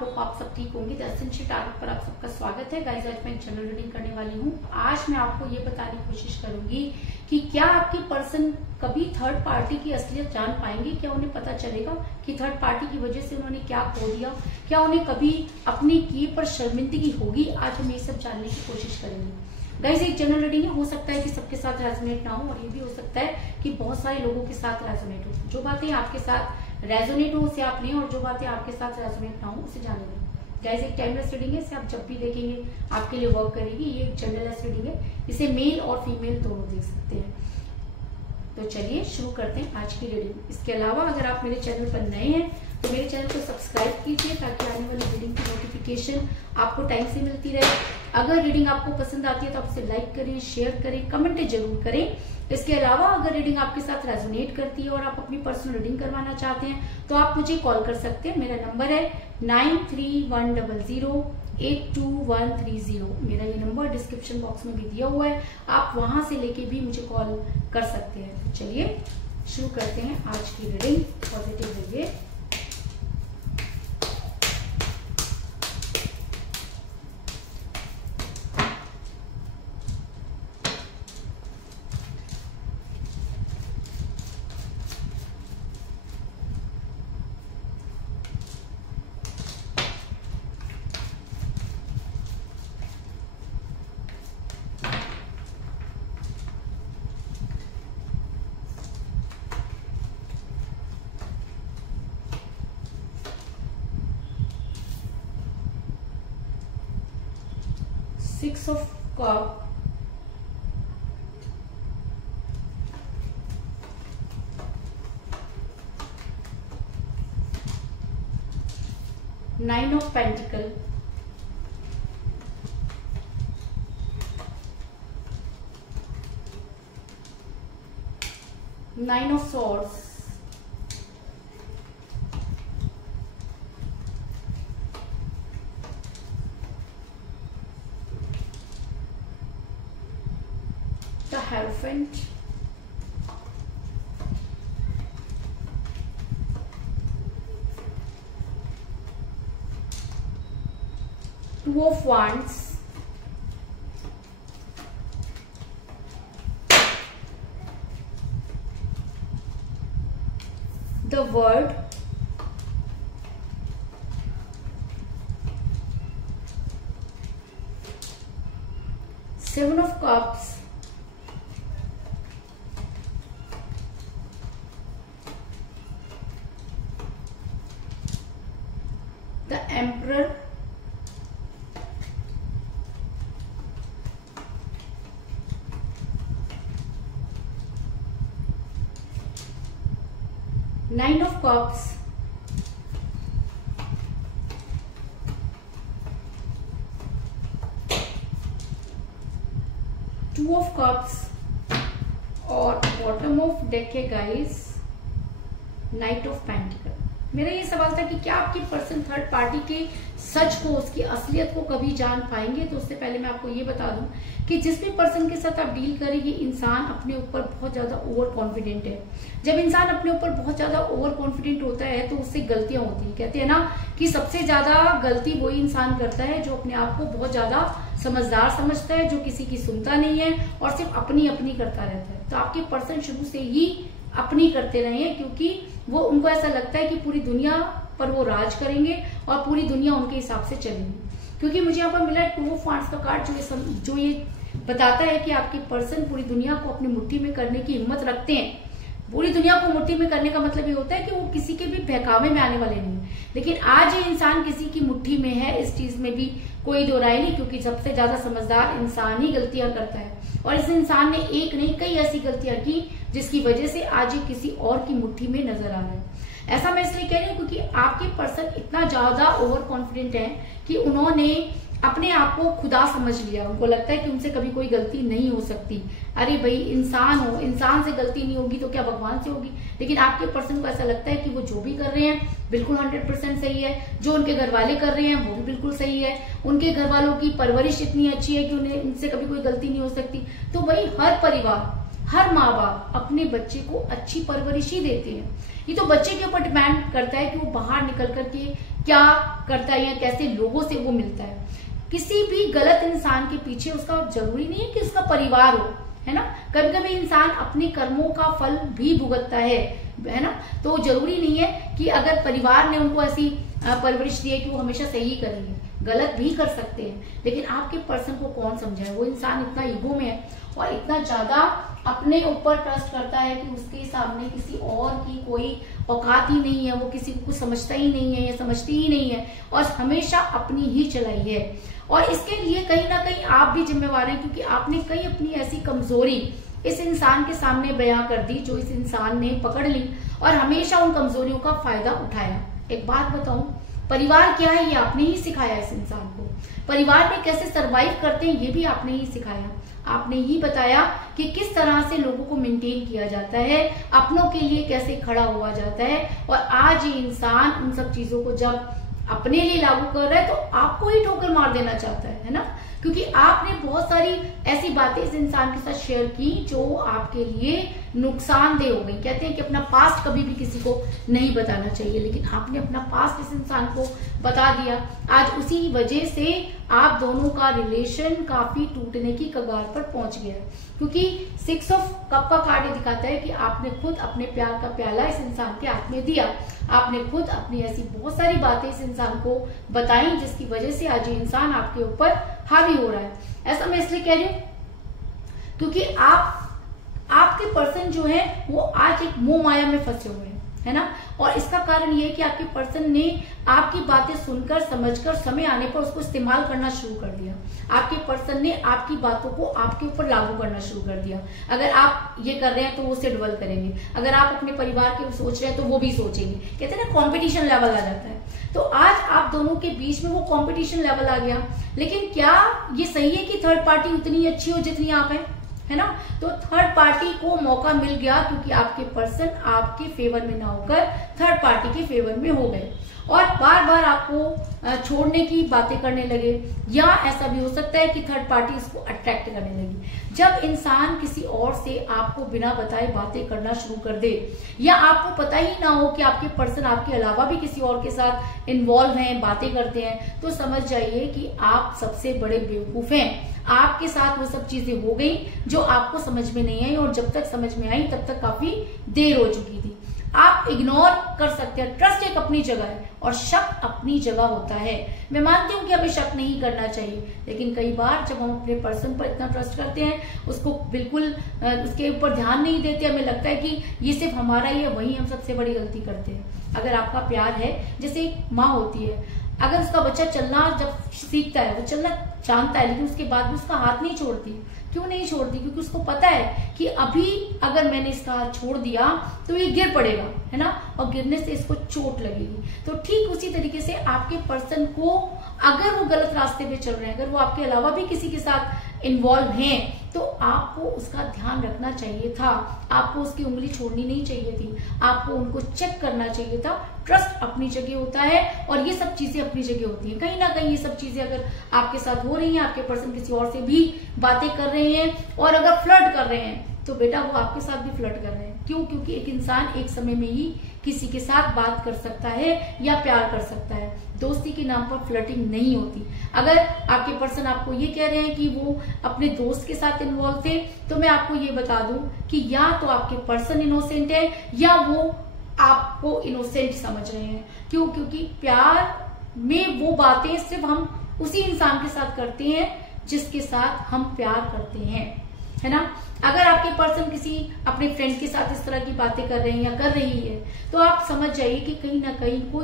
Hope आप सब ठीक होंगे। द एसेंशियल टारगेट पर आप सबका स्वागत है। गाइस, आज मैं एक जनरल रीडिंग करने वाली हूँ। आज मैं आपको ये बताने की कोशिश करूंगी कि क्या आपके पर्सन कभी थर्ड पार्टी की असलियत जान पाएंगे। क्या उन्हें पता चलेगा कि थर्ड पार्टी की वजह से उन्होंने क्या खो दिया। क्या उन्हें कभी अपने किए पर शर्मिंदगी होगी। आज हम ये सब जानने की कोशिश करेंगे। गाइस, एक जनरल रीडिंग है, हो सकता है कि सबके साथ रेजोनेट ना हो और ये भी हो सकता है कि बहुत सारे लोगों के साथ रेजोनेट हो। जो बातें आपके साथ रेजोनेट हो उसे आप लें और जो बातें आपके साथ रेजोनेट ना हो उसे जाने दें। गाइस, एक टाइमलेस रीडिंग है, इसे आप जब भी देखेंगे आपके लिए वर्क करेगी। ये एक जेंडरलेस रीडिंग है, इसे मेल और फीमेल दोनों देख सकते हैं। तो चलिए शुरू करते हैं आज की रीडिंग। इसके अलावा अगर आप मेरे चैनल पर नए हैं तो मेरे चैनल को सब्सक्राइब कीजिए ताकि आने वाली रीडिंग की नोटिफिकेशन आपको टाइम से मिलती रहे। अगर रीडिंग आपको पसंद आती है तो आप इसे लाइक करें, शेयर करें, कमेंट जरूर करें। इसके अलावा अगर रीडिंग आपके साथ रेजोनेट करती है और आप अपनी पर्सनल रीडिंग करवाना चाहते हैं तो आप मुझे कॉल कर सकते हैं। मेरा नंबर है 9310082130। मेरा ये नंबर डिस्क्रिप्शन बॉक्स में भी दिया हुआ है, आप वहां से लेके भी मुझे कॉल कर सकते हैं। तो चलिए शुरू करते हैं आज की रीडिंग। पॉजिटिव रहिए। Six of Cups, Nine of Pentacles, Nine of Swords, the Hierophant, Two of Wands, the World, Seven of Cups, the Emperor, Nine of Cups, Two of Cups और बॉटम ऑफ डेक है guys night of pentacle. मेरा ये सवाल था कि क्या आपके person third party के सच को, उसकी असलियत को कभी जान पाएंगे। तो उससे पहले मैं आपको ये बता दूं कि जिस भी पर्सन के साथ आप डील करें ये इंसान अपने ऊपर बहुत ज्यादा ओवर कॉन्फिडेंट है। जब इंसान अपने ऊपर बहुत ज्यादा ओवर कॉन्फिडेंट होता है तो उससे गलतियां होती है। कहते हैं ना कि सबसे ज्यादा गलती वही इंसान करता है जो अपने आप को बहुत ज्यादा समझदार समझता है, जो किसी की सुनता नहीं है और सिर्फ अपनी अपनी करता रहता है। तो आपके पर्सन शुरू से ही अपनी करते रहे हैं क्योंकि वो, उनको ऐसा लगता है कि पूरी दुनिया पर वो राज करेंगे और पूरी दुनिया उनके हिसाब से चलेगी। क्योंकि मुझे यहाँ पर मिला है टू ऑफ वांड्स का कार्ड जो ये बताता है कि आपके पर्सन पूरी दुनिया को अपनी मुट्ठी में करने की हिम्मत रखते हैं। पूरी दुनिया को मुट्ठी में करने का मतलब ये होता है कि वो किसी के भी बहकावे में आने वाले नहीं। लेकिन आज ये इंसान किसी की मुट्ठी में है, इस चीज में भी कोई दो राय नहीं, क्योंकि सबसे ज्यादा समझदार इंसान ही गलतियां करता है और इस इंसान ने एक नहीं कई ऐसी गलतियां की जिसकी वजह से आज ये किसी और की मुट्ठी में नजर आ रहा है। ऐसा मैं इसलिए कह रही हूँ क्योंकि आपके पर्सन इतना ज्यादा ओवर कॉन्फिडेंट है कि उन्होंने अपने आप को खुदा समझ लिया। उनको लगता है कि उनसे कभी कोई गलती नहीं हो सकती। अरे भाई, इंसान हो, इंसान से गलती नहीं होगी तो क्या भगवान से होगी। लेकिन आपके पर्सन को ऐसा लगता है कि वो जो भी कर रहे हैं बिल्कुल 100% सही है। जो उनके घर वाले कर रहे हैं वो भी बिल्कुल सही है। उनके घर वालों की परवरिश इतनी अच्छी है कि उन्हें उनसे कभी कोई गलती नहीं हो सकती। तो वही हर परिवार, हर माँ बाप अपने बच्चे को अच्छी परवरिश ही देते हैं। ये तो बच्चे के ऊपर डिपेंड करता है कि वो बाहर निकल करके क्या करता है या कैसे लोगों से वो मिलता है। किसी भी गलत इंसान के पीछे उसका जरूरी नहीं है कि उसका परिवार हो, है ना। कभी कभी इंसान अपने कर्मों का फल भी भुगतता है ना। तो जरूरी नहीं है कि अगर परिवार ने उनको ऐसी परवरिश दी है कि वो हमेशा सही करेंगे, गलत भी कर सकते हैं। लेकिन आपके पर्सन को कौन समझाए, वो इंसान इतना ईगो में है और इतना ज्यादा अपने ऊपर ट्रस्ट करता है कि उसके सामने किसी और की कोई औकात ही नहीं है, वो किसी को कुछ समझता ही नहीं है या समझती ही नहीं है और हमेशा अपनी ही चलाई है। और इसके लिए कहीं ना कहीं आप भी जिम्मेवार हैं, क्योंकि आपने कई अपनी ऐसी कमजोरी इस इंसान के सामने बयां कर दी जो इस इंसान ने पकड़ ली और हमेशा उन कमजोरियों का फायदा उठाया। एक बात बताऊं, परिवार क्या है ये आपने ही सिखाया इस इंसान को। परिवार में कैसे सरवाइव करते हैं ये भी आपने ही सिखाया। आपने ही बताया कि किस तरह से लोगों को मेंटेन किया जाता है, अपनों के लिए कैसे खड़ा हुआ जाता है। और आज ये इंसान उन सब चीजों को जब अपने लिए लागू कर रहा है तो आपको ही ठोकर मार देना चाहता है ना। क्योंकि आपने बहुत सारी ऐसी बातें इस इंसान के साथ शेयर की जो आपके लिए नुकसानदेह हो गई। कहते हैं कि अपना पास्ट कभी भी किसी को नहीं बताना चाहिए, लेकिन आपने अपना पास्ट इस इंसान को बता दिया। आज उसी वजह से आप दोनों का रिलेशन काफी टूटने की कगार पर पहुंच गया, क्योंकि 6 ऑफ कप का कार्ड ये दिखाता है कि आपने खुद अपने प्यार का प्याला इस इंसान के हाथ में दिया। आपने खुद अपनी ऐसी बहुत सारी बातें इस इंसान को बताई जिसकी वजह से आज ये इंसान आपके ऊपर हावी हो रहा है। ऐसा मैं इसलिए कह रही हूं क्योंकि आपके पर्सन जो है वो आज एक मोह माया में फंसे हुए हैं, है ना। और इसका कारण ये है कि आपके पर्सन ने आपकी बातें सुनकर समझकर समय आने पर उसको इस्तेमाल करना शुरू कर दिया। आपके पर्सन ने आपकी बातों को आपके ऊपर लागू करना शुरू कर दिया। अगर आप ये कर रहे हैं तो वो उसे डबल करेंगे, अगर आप अपने परिवार के सोच रहे हैं तो वो भी सोचेंगे। कहते हैं ना कंपटीशन लेवल आ जाता है। तो आज आप दोनों के बीच में वो कंपटीशन लेवल आ गया। लेकिन क्या ये सही है कि थर्ड पार्टी उतनी अच्छी हो जितनी आप है ना। तो थर्ड पार्टी को मौका मिल गया क्योंकि आपके पर्सन आपके फेवर में ना होकर थर्ड पार्टी के फेवर में हो गए और बार बार आपको छोड़ने की बातें करने लगे। या ऐसा भी हो सकता है कि थर्ड पार्टी इसको अट्रैक्ट करने लगी। जब इंसान किसी और से आपको बिना बताए बातें करना शुरू कर दे या आपको पता ही ना हो कि आपके पर्सन आपके अलावा भी किसी और के साथ इन्वॉल्व हैं, बातें करते हैं, तो समझ जाइए कि आप सबसे बड़े बेवकूफ हैं। आपके साथ वो सब चीजें हो गई जो आपको समझ में नहीं आई और जब तक समझ में आई तब तक काफी देर हो चुकी थी। आप इग्नोर कर सकते हैं। ट्रस्ट एक अपनी जगह है और शक अपनी जगह होता है। मैं मानती हूँ कि हमें शक नहीं करना चाहिए, लेकिन कई बार जब हम अपने पर्सन पर इतना ट्रस्ट करते हैं, उसको बिल्कुल उसके ऊपर ध्यान नहीं देते, हमें लगता है कि ये सिर्फ हमारा ही है, वही हम सबसे बड़ी गलती करते हैं। अगर आपका प्यार है, जैसे एक माँ होती है, अगर उसका बच्चा चलना जब सीखता है, वो चलना जानता है, लेकिन उसके बाद भी उसका हाथ नहीं छोड़ती। क्यों नहीं छोड़ती? क्योंकि उसको पता है कि अभी अगर मैंने इसका हाथ छोड़ दिया तो ये गिर पड़ेगा, है ना, और गिरने से इसको चोट लगेगी। तो ठीक उसी तरीके से आपके पर्सन को अगर वो गलत रास्ते पे चल रहे हैं, अगर वो आपके अलावा भी किसी के साथ इन्वॉल्व हैं, तो आपको उसका ध्यान रखना चाहिए था। आपको उसकी उंगली छोड़नी नहीं चाहिए थी। आपको उनको चेक करना चाहिए था। ट्रस्ट अपनी जगह होता है और ये सब चीजें अपनी जगह होती हैं। कहीं ना कहीं ये सब चीजें अगर आपके साथ हो रही हैं, आपके पर्सन किसी और से भी बातें कर रहे हैं और अगर फ्लर्ट कर रहे हैं, तो बेटा वो आपके साथ भी फ्लर्ट कर रहे हैं। क्यों? क्योंकि एक इंसान एक समय में ही किसी के साथ बात कर सकता है या प्यार कर सकता है। दोस्ती के नाम पर फ्लर्टिंग नहीं होती। अगर आपके पर्सन आपको ये कह रहे हैं कि वो अपने दोस्त के साथ इन्वॉल्व थे, तो मैं आपको ये बता दूं कि या तो आपके पर्सन इनोसेंट है या वो आपको इनोसेंट समझ रहे हैं। क्यों? क्योंकि प्यार में वो बातें सिर्फ हम उसी इंसान के साथ करते हैं जिसके साथ हम प्यार करते हैं, है ना। अगर आपके पर्सन किसी अपने फ्रेंड के साथ इस तरह की बातें कर रहे हैं या कर रही है, तो आप समझ जाइए कि कहीं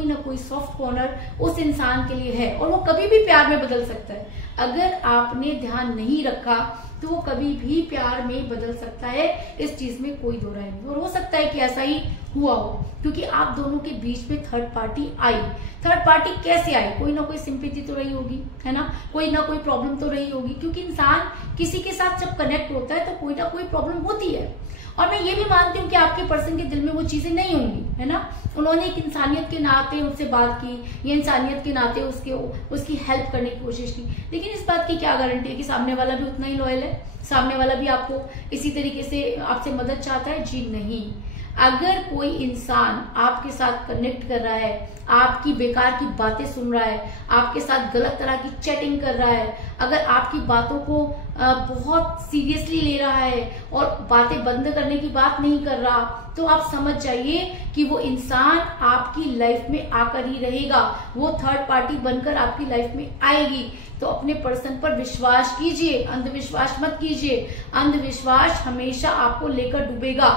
ना कोई सॉफ्ट कॉर्नर उस इंसान के लिए है और वो कभी भी प्यार में बदल सकता है। अगर आपने ध्यान नहीं रखा तो वो कभी भी प्यार में बदल सकता है। इस चीज में कोई दो राय नहीं। और हो सकता है कि ऐसा ही हुआ हो, क्योंकि आप दोनों के बीच में थर्ड पार्टी आई। थर्ड पार्टी कैसे आई? कोई ना कोई सिंपैथी तो रही होगी, है ना कोई प्रॉब्लम तो रही होगी, क्योंकि इंसान किसी के साथ जब कनेक्ट होता है तो कोई ना कोई प्रॉब्लम होती है। और मैं ये भी मानती हूँ कि आपके पर्सन के दिल में वो चीजें नहीं होंगी, है ना। उन्होंने एक इंसानियत के नाते उससे बात की या इंसानियत के नाते उसकी हेल्प करने की कोशिश की, लेकिन इस बात की क्या गारंटी है कि सामने वाला भी उतना ही लॉयल है, सामने वाला भी आपको इसी तरीके से आपसे मदद चाहता है? जी नहीं। अगर कोई इंसान आपके साथ कनेक्ट कर रहा है, आपकी बेकार की बातें सुन रहा है, आपके साथ गलत तरह की चैटिंग कर रहा है, अगर आपकी बातों को बहुत सीरियसली ले रहा है और बातें बंद करने की बात नहीं कर रहा, तो आप समझ जाइए कि वो इंसान आपकी लाइफ में आकर ही रहेगा, वो थर्ड पार्टी बनकर आपकी लाइफ में आएगी। तो अपने पर्सन पर विश्वास कीजिए, अंधविश्वास मत कीजिए। अंधविश्वास हमेशा आपको लेकर डूबेगा।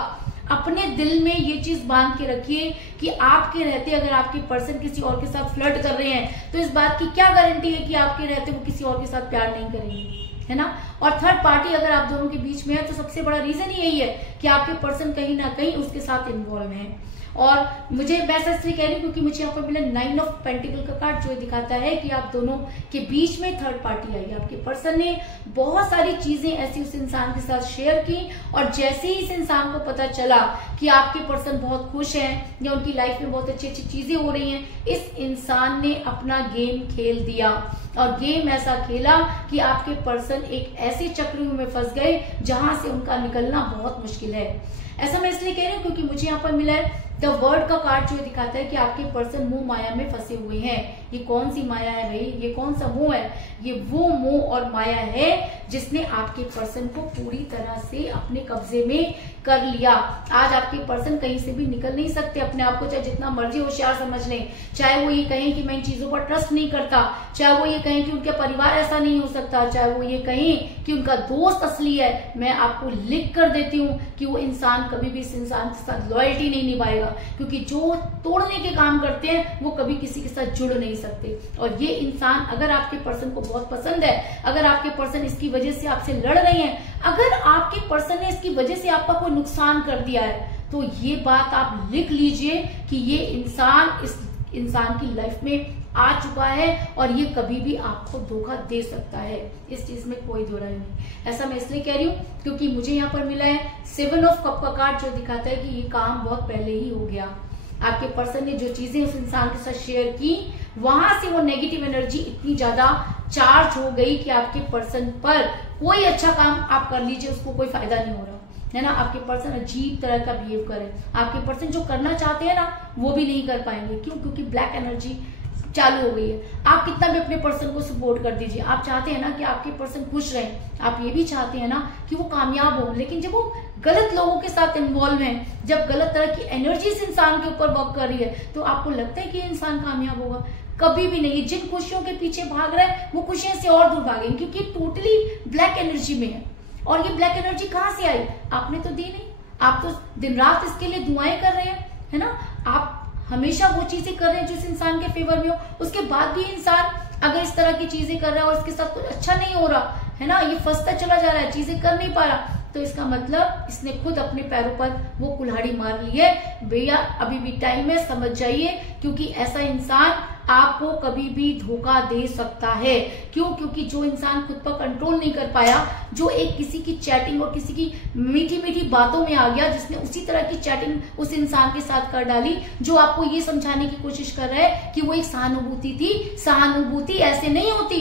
अपने दिल में ये चीज बांध के रखिए कि आपके रहते अगर आपके पर्सन किसी और के साथ फ्लर्ट कर रहे हैं, तो इस बात की क्या गारंटी है कि आपके रहते वो किसी और के साथ प्यार नहीं करेंगे, है ना। और थर्ड पार्टी अगर आप दोनों के बीच में है, तो सबसे बड़ा रीजन यही है कि आपके पर्सन कहीं ना कहीं उसके साथ इन्वॉल्व है। और मुझे मैं सच कह रही हूँ क्योंकि मुझे यहाँ पर मिला 9 ऑफ पेंटिकल का कार्ड, जो दिखाता है कि आप दोनों के बीच में थर्ड पार्टी आई। आपके पर्सन ने बहुत सारी चीजें ऐसी उस इंसान के साथ शेयर की, और जैसे ही इस इंसान को पता चला कि आपके पर्सन बहुत खुश हैं या उनकी लाइफ में बहुत अच्छी अच्छी चीजें हो रही हैं, इस इंसान ने अपना गेम खेल दिया। और गेम ऐसा खेला कि आपके पर्सन एक ऐसे चक्रव्यूह में फंस गए जहां से उनका निकलना बहुत मुश्किल है। ऐसा मैं इसलिए कह रही हूँ क्योंकि मुझे यहाँ पर मिला है द वर्ड का कार्ड, जो दिखाता है कि आपके पर्सन मोह माया में फंसे हुए हैं। ये कौन सी माया है भाई, ये कौन सा मोह है? ये वो मोह और माया है जिसने आपके पर्सन को पूरी तरह से अपने कब्जे में कर लिया। आज आपके पर्सन कहीं से भी निकल नहीं सकते अपने आप को, चाहे जितना मर्जी होशियार समझ लें, चाहे वो ये कहें कि मैं इन चीजों पर ट्रस्ट नहीं करता, चाहे वो ये कहें कि उनका परिवार ऐसा नहीं हो सकता, चाहे वो ये कहें कि उनका दोस्त असली है। मैं आपको लिख कर देती हूँ कि वो इंसान कभी भी इस इंसान के साथ लॉयल्टी नहीं निभाएगा, क्योंकि जो तोड़ने के काम करते हैं वो कभी किसी के साथ जुड़ नहीं सकते। और ये इंसान अगर आपके पर्सन को बहुत पसंद है, अगर आपके पर्सन इसकी वजह से आपसे लड़ रहे हैं, अगर आपके पर्सन ने इसकी वजह से आपका कोई नुकसान कर दिया है, तो ये बात आप लिख लीजिए कि ये इंसान इस इंसान की लाइफ में आ चुका है और ये कभी भी आपको धोखा दे सकता है। इस चीज में कोई दो राय नहीं। ऐसा मैं इसलिए कह रही हूँ क्योंकि मुझे यहाँ पर मिला है 7 ऑफ कप का कार्ड, जो दिखाता है कि ये काम बहुत पहले ही हो गया। आपके पर्सन ने जो चीजें उस इंसान के साथ शेयर की, वहां से वो नेगेटिव एनर्जी इतनी ज्यादा चार्ज हो गई कि आपके पर्सन पर कोई अच्छा काम आप कर लीजिए, उसको कोई फायदा नहीं हो रहा है ना। आपके पर्सन अजीब तरह का बिहेव करे, आपके पर्सन जो करना चाहते हैं ना वो भी नहीं कर पाएंगे। क्यों? क्योंकि ब्लैक एनर्जी चालू हो गई है। आप कितना भी अपने पर्सन को सपोर्ट कर दीजिए, आप चाहते हैं ना कि आपके पर्सन खुश रहें, आप ये भी चाहते हैं ना कि वो कामयाब हो, लेकिन जब वो गलत लोगों के साथ इन्वॉल्व हैं, जब गलत तरह की एनर्जी इस इंसान के ऊपर वर्क कर रही है, तो आपको लगता है कि ये इंसान कामयाब होगा? कभी भी नहीं। जिन खुशियों के पीछे भाग रहा है वो खुशियों से और दूर भागेंगे, क्योंकि टोटली ब्लैक एनर्जी में है। और ये ब्लैक एनर्जी कहाँ से आई? आपने तो दी नहीं, आप तो दिन रात इसके लिए दुआएं कर रहे हैं, है ना। आप हमेशा वो चीजें कर रहे हैं जो इस इंसान के फेवर में हो, उसके बाद भी इंसान अगर इस तरह की चीजें कर रहा है और इसके साथ कुछ अच्छा नहीं हो रहा है ना, ये फंसता चला जा रहा है, चीजें कर नहीं पा रहा, तो इसका मतलब इसने खुद अपने पैरों पर वो कुल्हाड़ी मार ली है। भैया अभी भी टाइम है, समझ जाइए, क्योंकि ऐसा इंसान आपको कभी भी धोखा दे सकता है। क्यों? क्योंकि जो इंसान खुद पर कंट्रोल नहीं कर पाया, जो एक किसी की चैटिंग और किसी की मीठी मीठी बातों में आ गया, जिसने उसी तरह की चैटिंग उस इंसान के साथ कर डाली, जो आपको ये समझाने की कोशिश कर रहा है कि वो एक सहानुभूति थी। सहानुभूति ऐसे नहीं होती,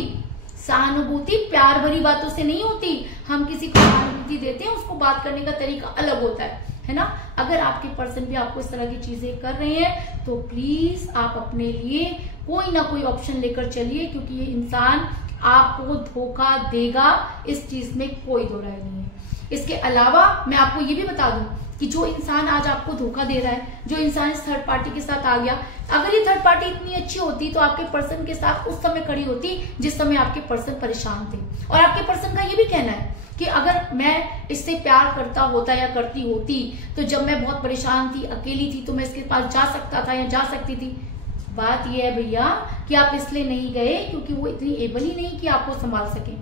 सहानुभूति प्यार भरी बातों से नहीं होती। हम किसी को सहानुभूति देते हैं, उसको बात करने का तरीका अलग होता है ना। अगर आपके पर्सन भी आपको इस तरह की चीजें कर रहे हैं, तो प्लीज आप अपने लिए कोई ना कोई ऑप्शन लेकर चलिए, क्योंकि ये इंसान आपको धोखा देगा, इस चीज में कोई दो राय नहीं है। इसके अलावा मैं आपको ये भी बता दूं कि जो इंसान आज आपको धोखा दे रहा है, जो इंसान इस थर्ड पार्टी के साथ आ गया, अगर ये थर्ड पार्टी इतनी अच्छी होती तो आपके पर्सन के साथ उस समय खड़ी होती जिस समय आपके पर्सन परेशान थे। और आपके पर्सन का ये भी कहना है कि अगर मैं इससे प्यार करता होता या करती होती, तो जब मैं बहुत परेशान थी, अकेली थी, तो मैं इसके पास जा सकता था या जा सकती थी। बात यह है भैया कि आप इसलिए नहीं गए क्योंकि वो इतनी एबल ही नहीं कि आपको संभाल सके,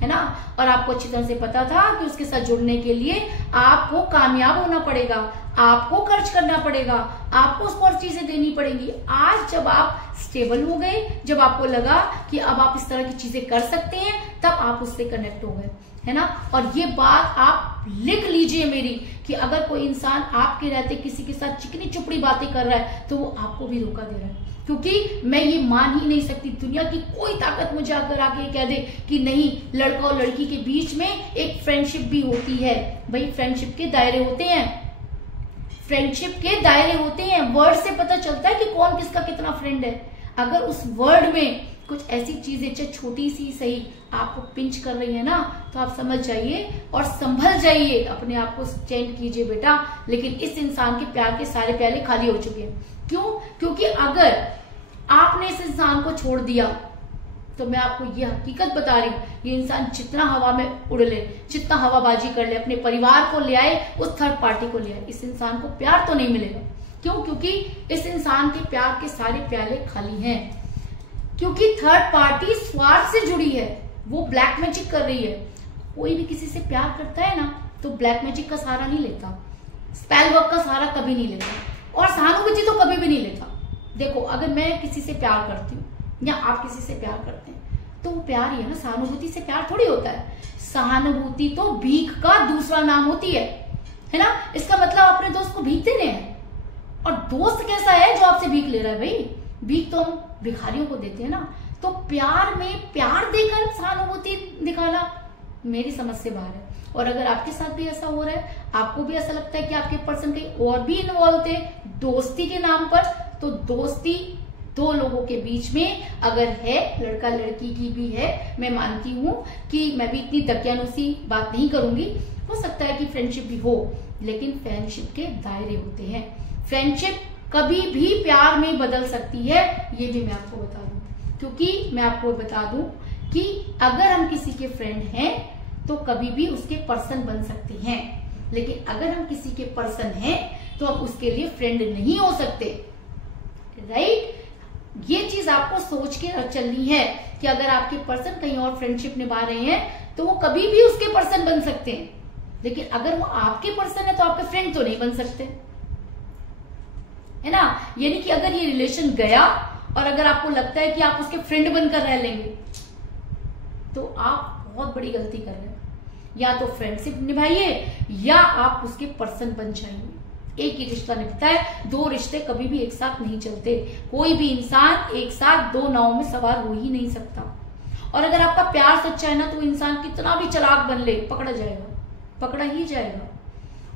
है ना। और आपको अच्छी तरह से पता था कि उसके साथ जुड़ने के लिए आपको कामयाब होना पड़ेगा, आपको खर्च करना पड़ेगा, आपको उसको और चीजें देनी पड़ेंगी। आज जब आप स्टेबल हो गए, जब आपको लगा कि अब आप इस तरह की चीजें कर सकते हैं, तब आप उससे कनेक्ट हो गए, है ना। और ये बात आप लिख लीजिए मेरी कि अगर कोई इंसान आपके रहते किसी के साथ चिकनी चुपड़ी बातें कर रहा है, तो वो आपको भी धोखा दे रहा है। क्योंकि मैं ये मान ही नहीं सकती, दुनिया की कोई ताकत मुझे आकर आके कह दे कि नहीं, लड़का और लड़की के बीच में एक फ्रेंडशिप भी होती है। भाई फ्रेंडशिप के दायरे होते हैं, फ्रेंडशिप के दायरे होते हैं, वर्ड से पता चलता है कि कौन किसका कितना फ्रेंड है। अगर उस वर्ड में कुछ ऐसी चीजें चाहे छोटी सी सही आपको पिंच कर रही है ना, तो आप समझ जाइए और संभल जाइए, अपने आप को स्टैंड कीजिए बेटा। लेकिन इस इंसान के प्यार के सारे प्याले खाली हो चुके हैं। क्यों? क्योंकि अगर आपने इस इंसान को छोड़ दिया तो मैं आपको ये हकीकत बता रही हूँ, ये इंसान जितना हवा में उड़ ले, जितना हवाबाजी कर ले, अपने परिवार को ले आए, उस थर्ड पार्टी को ले आए, इस इंसान को प्यार तो नहीं मिलेगा। क्यों? क्योंकि इस इंसान के प्यार के सारे प्याले खाली हैं। क्योंकि थर्ड पार्टी स्वार्थ से जुड़ी है, वो ब्लैक मैजिक कर रही है। कोई भी किसी से प्यार करता है ना तो ब्लैक मैजिक का सहारा नहीं लेता, स्पेल वर्क का सहारा कभी नहीं लेता, और सहानुभूति तो कभी भी नहीं लेता। देखो, अगर मैं किसी से प्यार करती हूँ या आप किसी से प्यार करते हैं तो वो प्यार ही है ना, सहानुभूति से प्यार थोड़ी होता है। सहानुभूति तो भीख का दूसरा नाम होती है ना। इसका मतलब अपने दोस्त को भीख दे रहे हैं, और दोस्त कैसा है जो आपसे भीख ले रहा है? भाई भीख तो हम भिखारियों को देते हैं ना। तो प्यार में प्यार देकर सहानुभूति दिखाना मेरी समझ से बाहर है। और अगर आपके साथ भी ऐसा हो रहा है, आपको भी ऐसा लगता है कि आपके पर्सन कहीं और भी इन्वॉल्व थे दोस्ती के नाम पर, तो दोस्ती दो लोगों के बीच में अगर है, लड़का लड़की की भी है, मैं मानती हूं कि मैं भी इतनी दकियानुसी बात नहीं करूंगी, हो सकता है कि फ्रेंडशिप भी हो, लेकिन फ्रेंडशिप के दायरे होते हैं। फ्रेंडशिप कभी भी प्यार में बदल सकती है, ये भी मैं आपको बता दूं। क्योंकि मैं आपको बता दूं कि अगर हम किसी के फ्रेंड हैं तो कभी भी उसके पर्सन बन सकते हैं, लेकिन अगर हम किसी के पर्सन हैं तो हम उसके लिए फ्रेंड नहीं हो सकते। राइट? ये चीज आपको सोच के चलनी है कि अगर आपके पर्सन कहीं और फ्रेंडशिप निभा रहे हैं तो वो कभी भी उसके पर्सन बन सकते हैं, लेकिन अगर वो आपके पर्सन है तो आपके फ्रेंड तो नहीं बन सकते, है ना। यानी कि अगर ये रिलेशन गया और अगर आपको लगता है कि आप उसके फ्रेंड बनकर रह लेंगे तो आप बहुत बड़ी गलती कर रहे हैं। या तो फ्रेंडशिप निभाइए या आप उसके पर्सन बन जाइए। एक ही रिश्ता निभता है, दो रिश्ते कभी भी एक साथ नहीं चलते। कोई भी इंसान एक साथ दो नावों में सवार हो ही नहीं सकता। और अगर आपका प्यार सच्चा है ना तो इंसान कितना भी चालाक बन ले, पकड़ा जाएगा, पकड़ा ही जाएगा।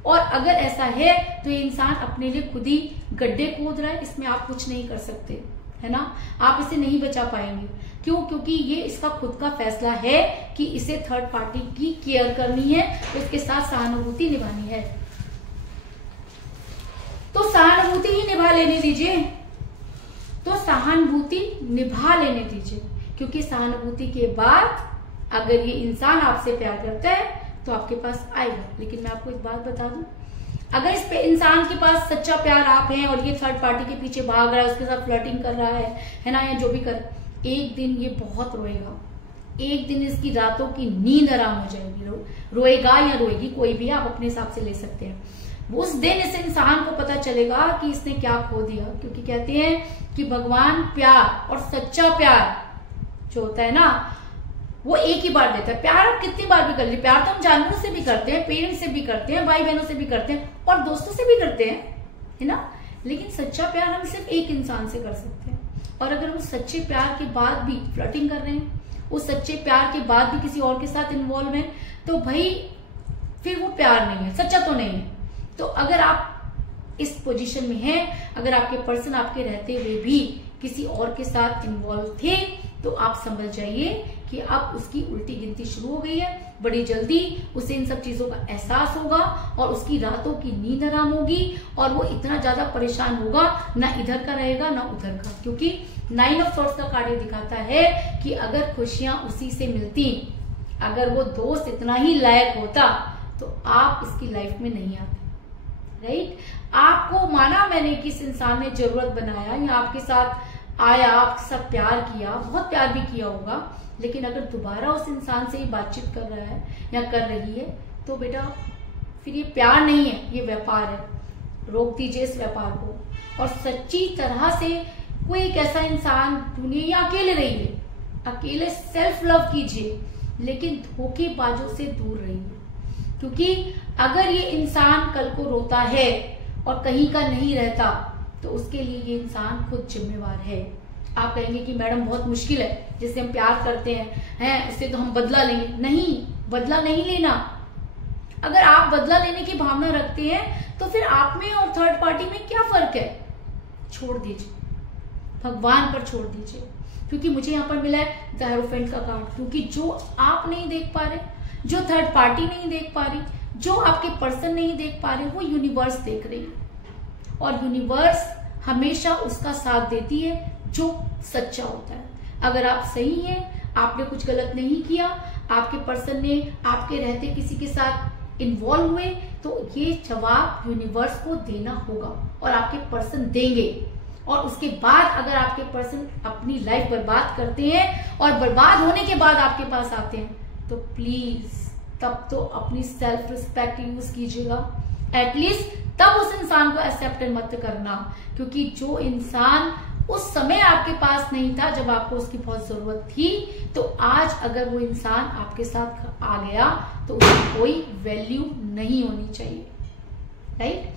और अगर ऐसा है तो ये इंसान अपने लिए खुद ही गड्ढे खोद रहा है, इसमें आप कुछ नहीं कर सकते, है ना। आप इसे नहीं बचा पाएंगे। क्यों? क्योंकि ये इसका खुद का फैसला है कि इसे थर्ड पार्टी की केयर करनी है, उसके साथ सहानुभूति निभानी है, तो सहानुभूति ही निभा लेने दीजिए, तो सहानुभूति निभा लेने दीजिए। क्योंकि सहानुभूति के बाद अगर ये इंसान आपसे प्यार करता है तो आपके पास आएगा। लेकिन मैं आपको एक बात बता दूं, अगर इस पे इंसान के पास सच्चा प्यार आप हैं और ये थर्ड पार्टी के पीछे भाग रहा है, उसके साथ फ्लर्टिंग कर रहा है ना, या जो भी कर, एक दिन ये बहुत रोएगा, एक दिन इसकी रातों की नींद आराम हो जाएगी। रोएगा या रोएगी, कोई भी आप अपने हिसाब से ले सकते हैं। उस दिन इस इंसान को पता चलेगा कि इसने क्या खो दिया। क्योंकि कहते हैं कि भगवान प्यार और सच्चा प्यार जो होता है ना वो एक ही बार देता है। प्यार आप कितनी बार भी कर लीजिए, प्यार तो हम जानवरों से भी करते हैं, पेरेंट्स से भी करते हैं, भाई बहनों से भी करते हैं और दोस्तों से भी करते हैं, है ना। लेकिन सच्चा प्यार हम सिर्फ एक इंसान से कर सकते हैं। और अगर वो सच्चे प्यार के बाद भी फ्लर्टिंग कर रहे हैं, वो सच्चे प्यार के बाद भी किसी और के साथ इन्वॉल्व है, तो भाई फिर वो प्यार नहीं है, सच्चा तो नहीं है। तो अगर आप इस पोजीशन में हैं, अगर आपके पर्सन आपके रहते हुए भी किसी और के साथ इन्वॉल्व थे, तो आप समझ जाइए कि अब उसकी उल्टी गिनती शुरू हो गई है। बड़ी जल्दी उसे इन सब चीजों का एहसास होगा और उसकी रातों की नींद आराम होगी और वो इतना ज्यादा परेशान होगा, ना इधर का रहेगा ना उधर का। क्योंकि 9 ऑफ सॉर्ड्स का कार्ड दिखाता है कि अगर खुशियां उसी से मिलती, अगर वो दोस्त इतना ही लायक होता तो आप इसकी लाइफ में नहीं आते। राइट? आपको माना मैंने कि इस इंसान ने जरूरत बनाया या आपके साथ आया, आपके साथ प्यार किया, बहुत प्यार भी किया होगा, लेकिन अगर दोबारा उस इंसान से ही बातचीत कर रहा है या कर रही है तो बेटा फिर ये प्यार नहीं है, ये व्यापार है। रोक दीजिए इस व्यापार को और सच्ची तरह से कोई एक ऐसा इंसान दुनिया या अकेले रहिए, अकेले सेल्फ लव कीजिए, लेकिन धोखेबाजों से दूर रहिए। क्योंकि अगर ये इंसान कल को रोता है और कहीं का नहीं रहता तो उसके लिए ये इंसान खुद जिम्मेवार है। आप कहेंगे कि मैडम बहुत मुश्किल है, जिससे हम प्यार करते हैं उससे तो हम बदला लेंगे। नहीं, बदला नहीं लेना। अगर आप बदला लेने की भावना रखते हैं तो फिर आप में और थर्ड पार्टी में क्या फर्क है? छोड़ दीजिए, भगवान पर छोड़ दीजिए। क्योंकि मुझे यहाँ पर मिला है द हेरोफेंट का कार्ड, क्योंकि जो आप नहीं देख पा रहे, जो थर्ड पार्टी नहीं देख पा रही, जो आपके पर्सन नहीं देख पा रहे, वो यूनिवर्स देख रही है। और यूनिवर्स हमेशा उसका साथ देती है जो सच्चा होता है। अगर आप सही हैं, आपने कुछ गलत नहीं किया, आपके पर्सन ने आपके रहते किसी के साथ इन्वॉल्व हुए, तो ये जवाब यूनिवर्स को देना होगा और आपके पर्सन देंगे। और उसके बाद अगर आपके पर्सन अपनी लाइफ बर्बाद करते हैं और बर्बाद होने के बाद आपके पास आते हैं, तो प्लीज तब तो अपनी सेल्फ रिस्पेक्ट यूज कीजिएगा। एटलीस्ट तब उस इंसान को एक्सेप्ट मत करना, क्योंकि जो इंसान उस समय आपके पास नहीं था जब आपको उसकी बहुत जरूरत थी, तो आज अगर वो इंसान आपके साथ आ गया तो उसकी कोई वैल्यू नहीं होनी चाहिए, राइट।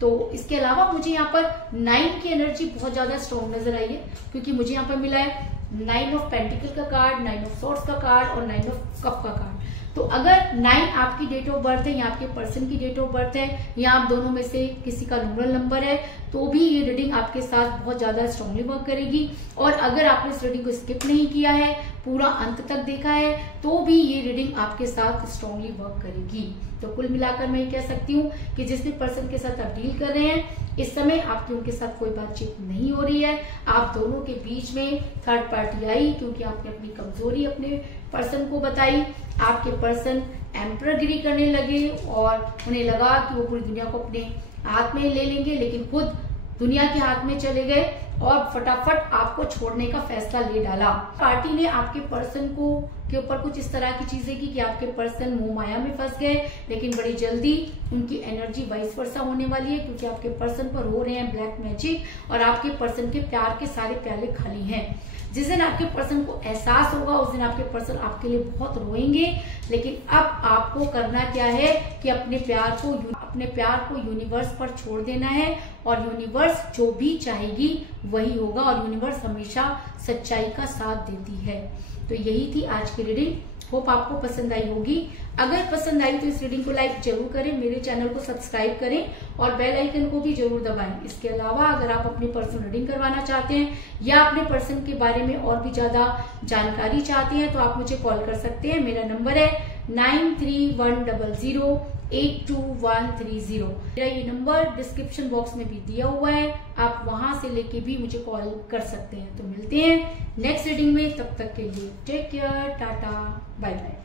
तो इसके अलावा मुझे यहाँ पर 9 की एनर्जी बहुत ज्यादा स्ट्रॉन्ग नजर आई है, क्योंकि मुझे यहाँ पर मिला है 9 ऑफ पेंटिकल का कार्ड, 9 ऑफ सॉर्ड्स का कार्ड और 9 ऑफ कप का कार्ड। तो अगर 9 आपकी डेट ऑफ बर्थ है या आपके पर्सन की डेट ऑफ बर्थ है या आप दोनों में से किसी का न्यूमरल नंबर है, तो भी ये रीडिंग आपके साथ बहुत ज्यादा स्ट्रांगली वर्क करेगी। और अगर आपने इस रीडिंग को स्किप नहीं किया है, पूरा अंत तक देखा है, तो भी ये रीडिंग आपके साथ स्ट्रांगली वर्क करेगी। तो कुल मिलाकर मैं ये कह सकती हूँ कि जिस भी पर्सन के साथ आप डील कर रहे हैं, इस समय आपकी उनके साथ कोई बातचीत नहीं हो रही है। आप दोनों के बीच में थर्ड पार्टी आई, क्योंकि आपने अपनी कमजोरी अपने पर्सन को बताई। आपके पर्सन एम्परगिरी करने लगे और उन्हें लगा कि वो पूरी दुनिया को अपने हाथ में ले लेंगे, लेकिन खुद दुनिया के हाथ में चले गए और फटाफट आपको छोड़ने का फैसला ले डाला। पार्टी ने आपके पर्सन को के ऊपर कुछ इस तरह की चीजें की कि आपके पर्सन मोह माया में फंस गए, लेकिन बड़ी जल्दी उनकी एनर्जी वाइस वर्सा होने वाली है, क्योंकि आपके पर्सन पर हो रहे हैं ब्लैक मैजिक और आपके पर्सन के प्यार के सारे प्याले खाली हैं। जिस दिन आपके पर्सन को एहसास होगा उस दिन आपके पर्सन आपके लिए बहुत रोएंगे। लेकिन अब आपको करना क्या है कि अपने प्यार को यूनिवर्स पर छोड़ देना है, और यूनिवर्स जो भी चाहेगी वही होगा, और यूनिवर्स हमेशा सच्चाई का साथ देती है। तो यही थी आज की रीडिंग। होप आपको पसंद आई होगी। अगर पसंद आई तो इस रीडिंग को लाइक जरूर करें, मेरे चैनल को सब्सक्राइब करें और बेल आइकन को भी जरूर दबाएं। इसके अलावा अगर आप अपनी पर्सन रीडिंग करवाना चाहते हैं या अपने पर्सन के बारे में और भी ज्यादा जानकारी चाहते हैं, तो आप मुझे कॉल कर सकते हैं। मेरा नंबर है 9310082130। मेरा ये नंबर डिस्क्रिप्शन बॉक्स में भी दिया हुआ है, आप वहां से लेके भी मुझे कॉल कर सकते हैं। तो मिलते हैं नेक्स्ट रीडिंग में, तब तक के लिए take care, tata, bye bye.